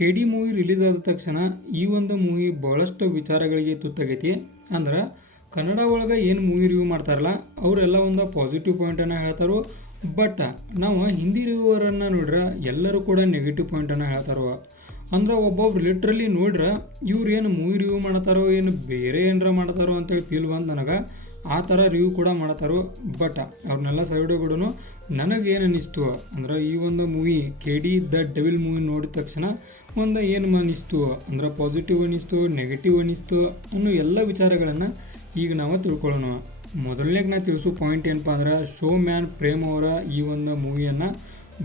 K D movie release ಆದ ತಕ್ಷಣ ಈ ಒಂದು ಮೂವಿ ಭಾಳಷ್ಟು ವಿಚಾರಗಳಿಗೆ ತುತ್ತಾಗೈತಿ. ಅಂದ್ರೆ ಕನ್ನಡ ಒಳಗೆ ಏನು ಮೂವಿ ರಿವ್ಯೂ ಮಾಡ್ತಾರಲ್ಲ ಅವರೆಲ್ಲ ಒಂದು ಪಾಸಿಟಿವ್ ಪಾಯಿಂಟನ್ನು ಹೇಳ್ತಾರೋ. ಬಟ್ ನಾವು ಹಿಂದಿ ರಿವ್ಯೂವರನ್ನು ನೋಡ್ರೆ ಎಲ್ಲರೂ ಕೂಡ ನೆಗೆಟಿವ್ ಪಾಯಿಂಟನ್ನು ಹೇಳ್ತಾರೋ. ಅಂದ್ರೆ ಒಬ್ಬೊಬ್ರು ಲಿಟ್ರಲಿ ನೋಡ್ರೆ ಇವ್ರು ಏನು ಮೂವಿ ರಿವ್ಯೂ ಮಾಡ್ತಾರೋ ಏನು ಬೇರೆ ಏನಾರ ಮಾಡ್ತಾರೋ ಅಂತೇಳಿ ಫೀಲ್ ಬಂದು ನನಗೆ ಆ ಥರ ರಿವ್ಯೂ ಕೂಡ ಮಾಡ್ತಾರೋ. ಬಟ್ ಅವ್ರನ್ನೆಲ್ಲ ಸೈಡುಗಳು ನನಗೇನು ಅನ್ನಿಸ್ತು ಅಂದ್ರೆ ಈ ಒಂದು movie K D the devil movie ನೋಡಿದ ತಕ್ಷಣ ಒಂದು ಏನು ಅನ್ನಿಸ್ತು ಅಂದ್ರೆ ಪಾಸಿಟಿವ್ ಅನ್ನಿಸ್ತು, ನೆಗೆಟಿವ್ ಅನ್ನಿಸ್ತು ಅನ್ನೋ ಎಲ್ಲ ವಿಚಾರಗಳನ್ನು ಈಗ ನಾವು ತಿಳ್ಕೊಳ್ಳೋಣ. ಮೊದಲನೇಗೆ ನಾ ತಿಳಿಸೋ ಪಾಯಿಂಟ್ ಏನಪ್ಪ ಅಂದ್ರೆ ಶೋ ಮ್ಯಾನ್ ಪ್ರೇಮ್ ಅವರ ಈ ಒಂದು ಮೂವಿಯನ್ನು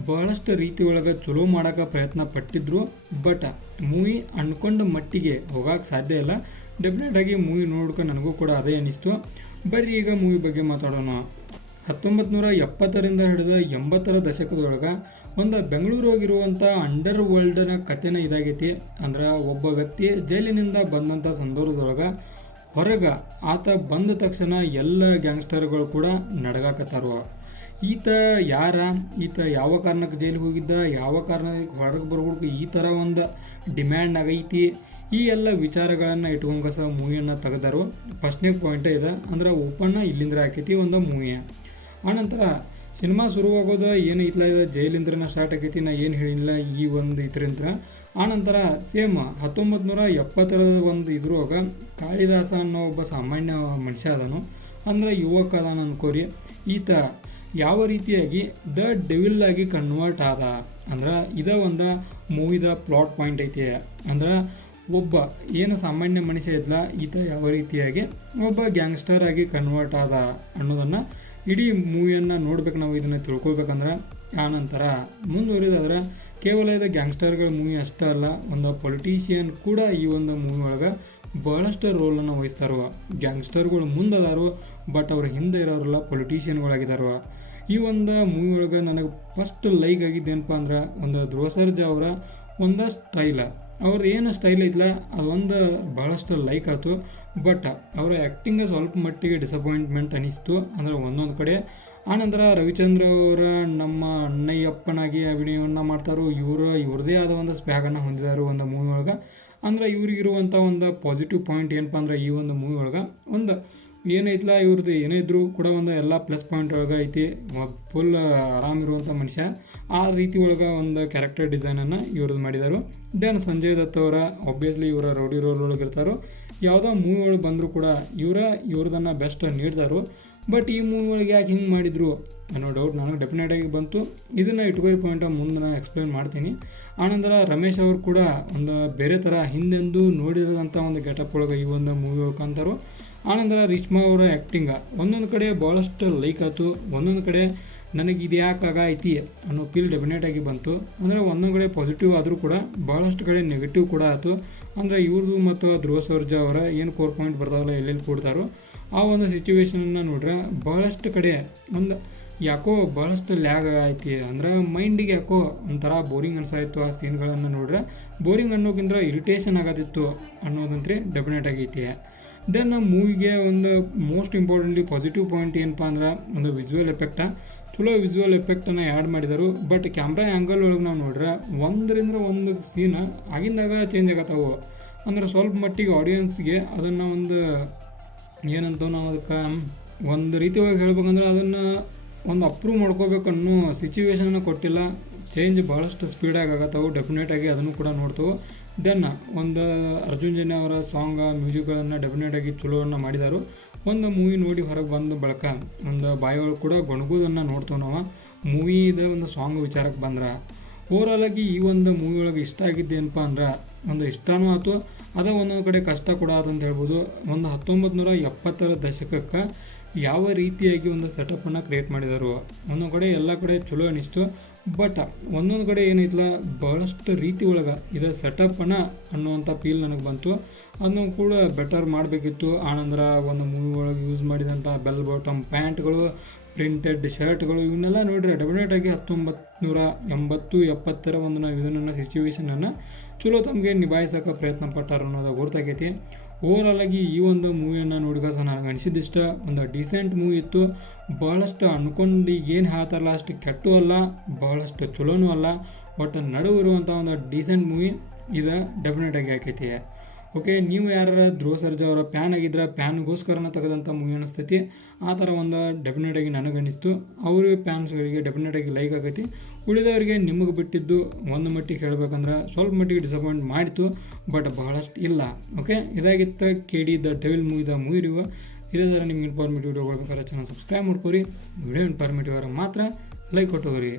ಭಾಳಷ್ಟು ರೀತಿ ಒಳಗೆ ಚಲೋ ಮಾಡೋಕ್ಕೆ ಪ್ರಯತ್ನ ಪಟ್ಟಿದ್ರು. ಬಟ್ ಮೂವಿ ಅಂದ್ಕೊಂಡ ಮಟ್ಟಿಗೆ ಹೋಗೋಕ್ಕೆ ಸಾಧ್ಯ ಇಲ್ಲ. ಡೆಫಿನೆಟಾಗಿ ಮೂವಿ ನೋಡ್ಕೊಂಡು ನನಗೂ ಕೂಡ ಅದೇ ಅನ್ನಿಸ್ತು. ಬರ್ರಿ ಈಗ ಮೂವಿ ಬಗ್ಗೆ ಮಾತಾಡೋಣ. 1970ರಿಂದ ಹಿಡಿದು 80ರ ದಶಕದೊಳಗೆ ಒಂದು ಬೆಂಗಳೂರಾಗಿರುವಂಥ ಅಂಡರ್ ವರ್ಲ್ಡ್ನ ಕಥೆನ ಇದಾಗೈತಿ. ಅಂದ್ರೆ ಒಬ್ಬ ವ್ಯಕ್ತಿ ಜೈಲಿನಿಂದ ಬಂದಂಥ ಸಂದರ್ಭದೊಳಗೆ ಹೊರಗೆ ಆತ ಬಂದ ತಕ್ಷಣ ಎಲ್ಲ ಗ್ಯಾಂಗ್ಸ್ಟರ್ಗಳು ಕೂಡ ನಡಗಾಕತ್ತಾರು. ಈತ ಈತ ಯಾವ ಕಾರಣಕ್ಕೆ ಜೈಲಿಗೆ ಹೋಗಿದ್ದ, ಯಾವ ಕಾರಣಕ್ಕೆ ಹೊರಗೆ ಬರ್ಬೇಕು, ಈ ಥರ ಒಂದು ಡಿಮ್ಯಾಂಡ್ ಆಗೈತಿ. ಈ ಎಲ್ಲ ವಿಚಾರಗಳನ್ನು ಇಟ್ಕೊಂಡ್ಕಸ ಮೂವಿಯನ್ನು ತೆಗೆದಾರು. ಫಸ್ಟ್ನೇ ಪಾಯಿಂಟೇ ಇದೆ ಅಂದ್ರೆ ಓಪನ್ನ ಇಲ್ಲಿಂದ ಹಾಕೈತಿ ಒಂದು ಮೂವಿ. ಆನಂತರ ಸಿನಿಮಾ ಶುರುವಾಗೋದು ಏನು ಇತ್ಲ ಇದೆ ಜೈಲಿಂದ್ರನ ಸ್ಟಾರ್ಟ್ ಆಗೈತಿ. ನಾ ಏನು ಹೇಳಿಲ್ಲ ಈ ಒಂದು ಇದರಿಂದ. ಆನಂತರ ಸೇಮ್ 1970ರ ಒಂದು ಇದ್ರೊಳಗ ಕಾಳಿದಾಸ ಅನ್ನೋ ಒಬ್ಬ ಸಾಮಾನ್ಯ ಮನುಷ್ಯ ಅದನು, ಅಂದ್ರೆ ಯುವಕ ಅದಾನ ಅನ್ಕೋರಿ. ಈತ ಯಾವ ರೀತಿಯಾಗಿ ದ ಡೆವಿಲ್ ಆಗಿ ಕನ್ವರ್ಟ್ ಆದ ಅಂದ್ರೆ ಇದ ಒಂದು ಮೂವಿದ ಪ್ಲಾಟ್ ಪಾಯಿಂಟ್ ಐತಿ. ಅಂದ್ರೆ ಒಬ್ಬ ಏನು ಸಾಮಾನ್ಯ ಮನುಷ್ಯ ಇದ್ಲ ಈತ ಯಾವ ರೀತಿಯಾಗಿ ಒಬ್ಬ ಗ್ಯಾಂಗ್ಸ್ಟರ್ ಆಗಿ ಕನ್ವರ್ಟ್ ಆದ ಅನ್ನೋದನ್ನು ಇಡೀ ಮೂವಿಯನ್ನು ನೋಡ್ಬೇಕು ನಾವು. ಇದನ್ನು ತಿಳ್ಕೊಬೇಕಂದ್ರೆ ಆನಂತರ ಮುಂದುವರಿದಾದ್ರೆ ಕೇವಲ ಇದು ಗ್ಯಾಂಗ್ಸ್ಟರ್ಗಳ ಮೂವಿ ಅಷ್ಟೇ ಅಲ್ಲ, ಒಂದು ಪೊಲಿಟಿಷಿಯನ್ ಕೂಡ ಈ ಒಂದು ಮೂವಿ ಒಳಗೆ ಭಾಳಷ್ಟು ರೋಲನ್ನು ವಹಿಸ್ತಾರೋ. ಗ್ಯಾಂಗ್ಸ್ಟರ್ಗಳು ಮುಂದದಾರೋ ಬಟ್ ಅವ್ರ ಹಿಂದೆ ಇರೋರೆಲ್ಲ ಪೊಲಿಟಿಷಿಯನ್ಗಳಾಗಿದ್ದಾರೋ. ಈ ಒಂದು ಮೂವಿ ಒಳಗೆ ನನಗೆ ಫಸ್ಟ್ ಲೈಕ್ ಆಗಿದ್ದೇನಪ್ಪ ಅಂದ್ರೆ ಒಂದು ಧ್ರುವ ಸರ್ಜಾ ಅವರ ಒಂದು ಸ್ಟೈಲ. ಅವ್ರದ್ದು ಏನು ಸ್ಟೈಲ್ ಐತಲ್ಲ ಅದೊಂದು ಭಾಳಷ್ಟು ಲೈಕ್ ಆಯ್ತು. ಬಟ್ ಅವರ ಆ್ಯಕ್ಟಿಂಗ್ ಸ್ವಲ್ಪ ಮಟ್ಟಿಗೆ ಡಿಸಪಾಯಿಂಟ್ಮೆಂಟ್ ಅನ್ನಿಸ್ತು ಅಂದ್ರೆ ಒಂದೊಂದು ಕಡೆ. ಆನಂತರ ರವಿಚಂದ್ರ ಅವರ ನಮ್ಮ ಅಣ್ಣಯ್ಯಪ್ಪನಾಗಿ ಅಭಿನಯವನ್ನು ಮಾಡ್ತಾರೋ. ಇವ್ರದೇ ಆದ ಒಂದು ಸ್ಪ್ಯಾಗನ್ನು ಹೊಂದಿದಾರು ಒಂದು ಮೂವಿ ಒಳಗೆ. ಅಂದ್ರೆ ಇವ್ರಿಗಿರುವಂಥ ಒಂದು ಪಾಸಿಟಿವ್ ಪಾಯಿಂಟ್ ಏನಪ್ಪ ಅಂದ್ರೆ ಈ ಒಂದು ಮೂವಿ ಒಳಗೆ ಒಂದು ಏನೈತಲ್ಲ ಇವ್ರದ್ದು ಏನೇ ಇದ್ರೂ ಕೂಡ ಒಂದು ಎಲ್ಲ ಪ್ಲಸ್ ಪಾಯಿಂಟ್ ಒಳಗೆ ಐತಿ. ಫುಲ್ ಆರಾಮಿರುವಂಥ ಮನುಷ್ಯ ಆ ರೀತಿ ಒಳಗೆ ಒಂದು ಕ್ಯಾರೆಕ್ಟರ್ ಡಿಸೈನನ್ನು ಇವ್ರದ್ದು ಮಾಡಿದರು. ದೆನ್ ಸಂಜಯ್ ದತ್ ಅವರ ಆಬ್ವಿಯಸ್ಲಿ ಇವರ ರೌಡಿ ರೋಲ್ ಒಳಗೆ ಇರ್ತಾರೋ. ಯಾವುದೋ ಮೂವಿ ಒಳಗೆ ಬಂದರೂ ಕೂಡ ಇವ್ರದನ್ನು ಬೆಸ್ಟ್ ನೀಡ್ತಾರೋ. ಬಟ್ ಈ ಮೂವಿ ಒಳಗೆ ಯಾಕೆ ಹಿಂಗೆ ಮಾಡಿದರು ಅನ್ನೋ ಡೌಟ್ ನನಗೆ ಡೆಫಿನೆಟಾಗಿ ಬಂತು. ಇದನ್ನು ಇಟ್ಕೋರಿ ಪಾಯಿಂಟ್ ಮುಂದೆ ನಾನು ಎಕ್ಸ್ಪ್ಲೇನ್ ಮಾಡ್ತೀನಿ. ಆನಂತರ ರಮೇಶ್ ಅವರು ಕೂಡ ಒಂದು ಬೇರೆ ಥರ ಹಿಂದೆಂದು ನೋಡಿರೋದಂಥ ಒಂದು ಗೆಟಪ್ ಒಳಗೆ ಈ ಒಂದು ಮೂವಿ ಒಳಗೆ ಕಾಣ್ತಾರೋ. ಆನಂತರ ರಿಷ್ಮಾ ಅವರ ಆ್ಯಕ್ಟಿಂಗ ಒಂದೊಂದು ಕಡೆ ಭಾಳಷ್ಟು ಲೈಕ್ ಆಯ್ತು, ಒಂದೊಂದು ಕಡೆ ನನಗೆ ಇದು ಯಾಕೆ ಐತಿ ಅನ್ನೋ ಫೀಲ್ ಡೆಫಿನೆಟಾಗಿ ಬಂತು. ಅಂದರೆ ಒಂದೊಂದು ಕಡೆ ಪಾಸಿಟಿವ್ ಆದರೂ ಕೂಡ ಭಾಳಷ್ಟು ಕಡೆ ನೆಗೆಟಿವ್ ಕೂಡ ಆಯಿತು. ಅಂದರೆ ಇವ್ರದ್ದು ಮತ್ತು ಧ್ರುವ ಸರ್ಜಾ ಅವರ ಏನು ಕೋರ್ ಪಾಯಿಂಟ್ ಬರ್ತಾವಲ್ಲ ಎಲ್ಲೆಲ್ಲಿ ಕೊಡ್ತಾರೋ ಆ ಒಂದು ಸಿಚುವೇಶನನ್ನು ನೋಡ್ರೆ ಭಾಳಷ್ಟು ಕಡೆ ಒಂದು ಯಾಕೋ ಭಾಳಷ್ಟು ಲ್ಯಾಗ್ ಐತಿ. ಅಂದ್ರೆ ಮೈಂಡಿಗೆ ಯಾಕೋ ಒಂಥರ ಬೋರಿಂಗ್ ಅನ್ಸಾಯಿತು. ಆ ಸೀನ್ಗಳನ್ನು ನೋಡ್ರೆ ಬೋರಿಂಗ್ ಅನ್ನೋಕ್ಕಿಂತ ಇರಿಟೇಷನ್ ಆಗೋದಿತ್ತು ಅನ್ನೋದಂದ್ರೆ ಡೆಫಿನೆಟ್ ಆಗೈತಿ. ದೆನ್ ಮೂವಿಗೆ ಒಂದು ಮೋಸ್ಟ್ ಇಂಪಾರ್ಟೆಂಟ್ಲಿ ಪಾಸಿಟಿವ್ ಪಾಯಿಂಟ್ ಏನಪ್ಪ ಅಂದ್ರೆ ಒಂದು ವಿಜುವಲ್ ಎಫೆಕ್ಟ. ಚಲೋ ವಿಜುವಲ್ ಎಫೆಕ್ಟನ್ನು ಆ್ಯಡ್ ಮಾಡಿದರು. ಬಟ್ ಕ್ಯಾಮ್ರಾ ಆ್ಯಂಗಲ್ ಒಳಗೆ ನಾವು ನೋಡ್ರೆ ಒಂದರಿಂದ ಒಂದು ಸೀನ್ ಆಗಿಂದಾಗ ಚೇಂಜ್ ಆಗತ್ತವು. ಅಂದ್ರೆ ಸ್ವಲ್ಪ ಮಟ್ಟಿಗೆ ಆಡಿಯನ್ಸ್ಗೆ ಅದನ್ನು ಒಂದು ಏನಂತ ನಾವು ಅದಕ್ಕೆ ಒಂದು ರೀತಿ ಒಳಗೆ ಹೇಳ್ಬೇಕಂದ್ರೆ ಅದನ್ನು ಒಂದು ಅಪ್ರೂವ್ ಮಾಡ್ಕೋಬೇಕು ಅನ್ನೋ ಸಿಚುವೇಶನನ್ನು ಕೊಟ್ಟಿಲ್ಲ. ಚೇಂಜ್ ಭಾಳಷ್ಟು ಸ್ಪೀಡಾಗಿ ಆಗತ್ತವು. ಡೆಫಿನೆಟಾಗಿ ಅದನ್ನು ಕೂಡ ನೋಡ್ತವೆ. ದೆನ್ ಒಂದು ಅರ್ಜುನ್ ಜನ್ಯ ಅವರ ಸಾಂಗ್ ಮ್ಯೂಸಿಕ್ಗಳನ್ನು ಡೆಫಿನೆಟಾಗಿ ಚಲೋವನ್ನು ಮಾಡಿದರು. ಒಂದು ಮೂವಿ ನೋಡಿ ಹೊರಗೆ ಬಂದ ಬಳಿಕ ಒಂದು ಬಾಯಿಯೊಳಗೆ ಕೂಡ ಗೊಣಗೋದನ್ನು ನೋಡ್ತೇವೆ ನಾವು. ಮೂವಿದ ಒಂದು ಸಾಂಗ್ ವಿಚಾರಕ್ಕೆ ಬಂದ್ರೆ ಓವರಾಲಾಗಿ ಈ ಒಂದು ಮೂವಿ ಒಳಗೆ ಇಷ್ಟ ಆಗಿದ್ದೇನಪ್ಪ ಅಂದ್ರೆ ಒಂದು ಇಷ್ಟನೂ ಆಯ್ತು, ಅದೇ ಒಂದೊಂದು ಕಡೆ ಕಷ್ಟ ಕೂಡ ಆದಂತ ಹೇಳ್ಬೋದು. ಒಂದು 1970ರ ದಶಕಕ್ಕೆ ಯಾವ ರೀತಿಯಾಗಿ ಒಂದು ಸೆಟಪ್ಪನ್ನು ಕ್ರಿಯೇಟ್ ಮಾಡಿದರು ಒಂದೊಂದು ಕಡೆ ಎಲ್ಲ ಕಡೆ ಚಲೋ ಅನ್ನಿಸ್ತು. ಬಟ್ ಒಂದೊಂದು ಕಡೆ ಏನೈತಲ್ಲ ಭಾಳಷ್ಟು ರೀತಿ ಒಳಗೆ ಇದು ಸೆಟಪ್ಪನ್ನು ಅನ್ನುವಂಥ ಫೀಲ್ ನನಗೆ ಬಂತು. ಅದನ್ನು ಕೂಡ ಬೆಟರ್ ಮಾಡಬೇಕಿತ್ತು. ಆನಂತರ ಒಂದು ಮೂವಿ ಒಳಗೆ ಯೂಸ್ ಮಾಡಿದಂಥ ಬೆಲ್ ಬಾಟಮ್ ಪ್ಯಾಂಟ್ಗಳು, ಪ್ರಿಂಟೆಡ್ ಶರ್ಟ್ಗಳು ಇವನ್ನೆಲ್ಲ ನೋಡ್ರೆ ಡೆಫಿನೆಟಾಗಿ 1980-70ರ ಒಂದು ನಾವು ಇದನ್ನು ಸಿಚುವೇಶನನ್ನು ಚಲೋ ತಮಗೆ ನಿಭಾಯಿಸೋಕೆ ಪ್ರಯತ್ನ ಪಟ್ಟಾರ ಅನ್ನೋದು ಗೊತ್ತಾಗೈತಿ. ಓವರಾಲಾಗಿ ಈ ಒಂದು ಮೂವಿಯನ್ನು ನೋಡಿದಾಗ ನನಗೆ ಅನಿಸಿದಿಷ್ಟ ಒಂದು ಡೀಸೆಂಟ್ ಮೂವಿ ಇತ್ತು. ಭಾಳಷ್ಟು ಅಂದ್ಕೊಂಡು ಏನು ಹೇಳ್ತಾರಲ್ಲ ಅಷ್ಟು ಕೆಟ್ಟು ಅಲ್ಲ, ಭಾಳಷ್ಟು ಚಲೋನೂ ಅಲ್ಲ, ಒಟ್ಟು ನಡುವಿರುವಂಥ ಒಂದು ಡೀಸೆಂಟ್ ಮೂವಿ. ಇದು ಡೆಫಿನೆಟಾಗಿ ಆಕೈತಿ. ಓಕೆ, ನೀವು ಯಾರು ಧ್ರುವ ಸರ್ಜಾ ಅವರ ಫ್ಯಾನ್ ಆಗಿದ್ರೆ ಫ್ಯಾನ್ಗೋಸ್ಕರನ ತೆಗೆದಂಥ ಮೂವಿ ಅನಿಸ್ತೈತಿ. ಆ ಥರ ಒಂದು ಡೆಫಿನೆಟಾಗಿ ನನಗನ್ನಿಸ್ತು. ಅವ್ರ ಫ್ಯಾನ್ಸ್ಗಳಿಗೆ ಡೆಫಿನೆಟಾಗಿ ಲೈಕ್ ಆಗೈತಿ. ಉಳಿದವರಿಗೆ ನಿಮಗೆ ಬಿಟ್ಟಿದ್ದು ಒಂದು ಮಟ್ಟಿಗೆ ಹೇಳ್ಬೇಕಂದ್ರೆ ಸ್ವಲ್ಪ ಮಟ್ಟಿಗೆ ಡಿಸಪಾಯಿಂಟ್ ಮಾಡಿತು, ಬಟ್ ಬಹಳಷ್ಟು ಇಲ್ಲ. ಓಕೆ, ಇದಾಗಿತ್ತು KD the devil movie review. ಇದೇ ಥರ ನಿಮ್ಗೆ ಇನ್ಫಾರ್ಮೇಟಿವ್ ವಿಡಿಯೋಗಳು ಬೇಕಾದ್ರೆ ಚಾನಲ್ ಸಬ್ಸ್ಕ್ರೈಬ್ ಮಾಡ್ಕೊರಿ. ವಿಡಿಯೋ ಇನ್ಫಾರ್ಮೇಟಿವ್ ಮಾತ್ರ ಲೈಕ್ ಕೊಟ್ಟೋಗ್ರಿ.